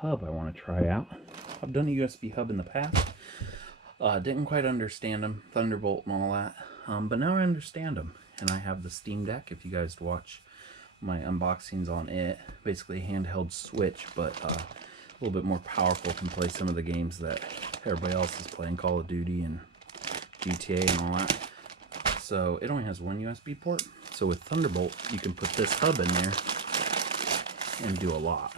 hub I want to try out. I've done a USB hub in the past. Didn't quite understand them, Thunderbolt and all that, but now I understand them. And I have the Steam Deck. If you guys watch my unboxings on it, basically a handheld Switch, but a little bit more powerful, can play some of the games that everybody else is playing, Call of Duty and GTA and all that. So it only has one USB port. So with Thunderbolt, you can put this hub in there and do a lot.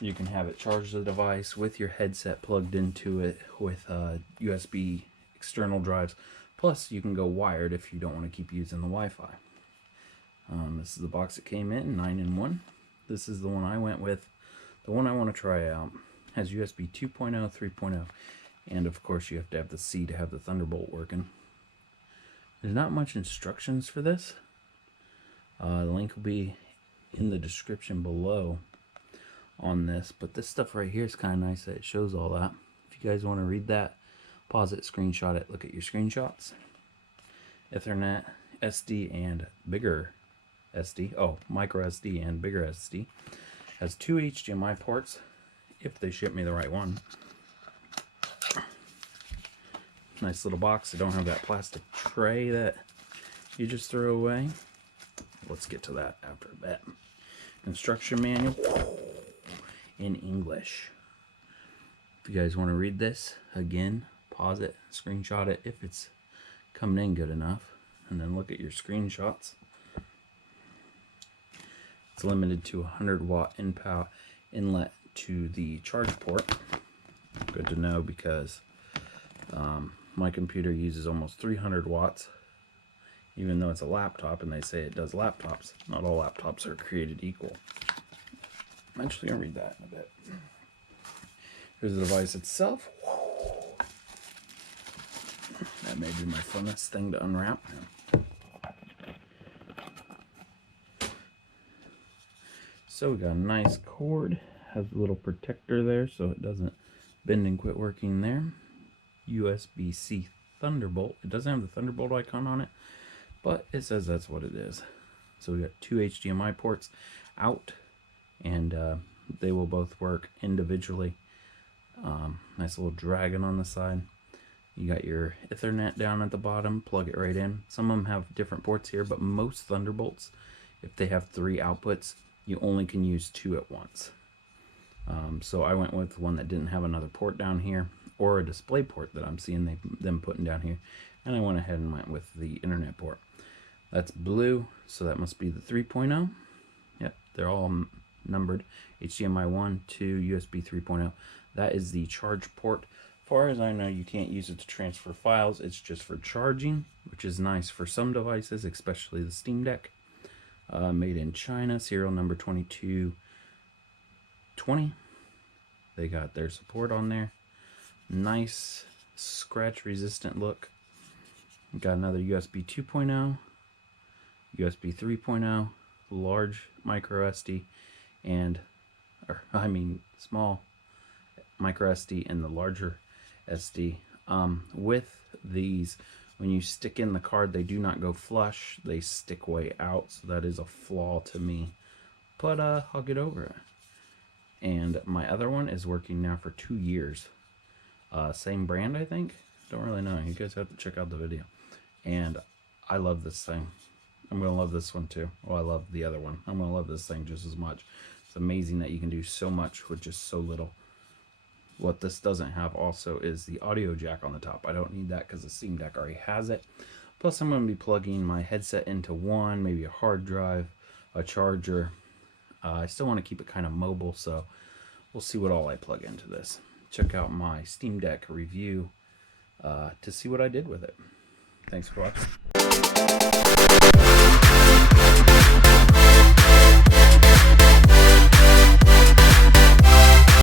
You can have it charge the device with your headset plugged into it with USB external drives. Plus, you can go wired if you don't want to keep using the Wi-Fi. This is the box it came in, 9-in-1. This is the one I went with. The one I want to try out has USB 2.0, 3.0, and of course you have to have the C to have the Thunderbolt working. There's not much instructions for this. The link will be in the description below on this, but this stuff right here is kind of nice that it shows all that. If you guys want to read that, pause it, screenshot it, look at your screenshots. Ethernet, SD, and bigger SD. Oh, micro SD and bigger SD. Has 2 HDMI ports, if they ship me the right one. Nice little box. They don't have that plastic tray that you just throw away. Let's get to that after a bit. Instruction manual in English. If you guys want to read this, again, pause it, screenshot it if it's coming in good enough, and then look at your screenshots. It's limited to 100-watt inlet to the charge port. Good to know, because my computer uses almost 300 watts, even though it's a laptop, and they say it does laptops. Not all laptops are created equal. I'm actually going to read that in a bit. Here's the device itself. That may be my funnest thing to unwrap. So we got a nice cord. Has a little protector there so it doesn't bend and quit working there. USB-C Thunderbolt. It doesn't have the Thunderbolt icon on it, but it says that's what it is. So we got 2 HDMI ports out, and they will both work individually. Nice little dragon on the side. You got your Ethernet down at the bottom, plug it right in. Some of them have different ports here, but most Thunderbolts, if they have 3 outputs, you only can use 2 at once. So I went with one that didn't have another port down here, or a display port that I'm seeing them putting down here, and I went ahead and went with the internet port. That's blue, so that must be the 3.0. Yep, they're all numbered. HDMI 1, 2, USB 3.0. That is the charge port. As far as I know, you can't use it to transfer files. It's just for charging, which is nice for some devices, especially the Steam Deck. Made in China, serial number 2220. They got their support on there. Nice scratch resistant look. Got another USB 2.0, USB 3.0, large micro SD, and small micro SD and the larger SD. With these, when you stick in the card, they do not go flush, they stick way out, so that is a flaw to me, but I'll get over it. And my other one is working now for 2 years. Same brand, I think. Don't really know. You guys have to check out the video. And I love this thing. I'm going to love this one too. Well, I love the other one. I'm going to love this thing just as much. It's amazing that you can do so much with just so little. What this doesn't have also is the audio jack on the top. I don't need that because the Steam Deck already has it. Plus, I'm going to be plugging my headset into one, maybe a hard drive, a charger. I still want to keep it kind of mobile, so we'll see what all I plug into this. Check out my Steam Deck review to see what I did with it. Thanks for watching.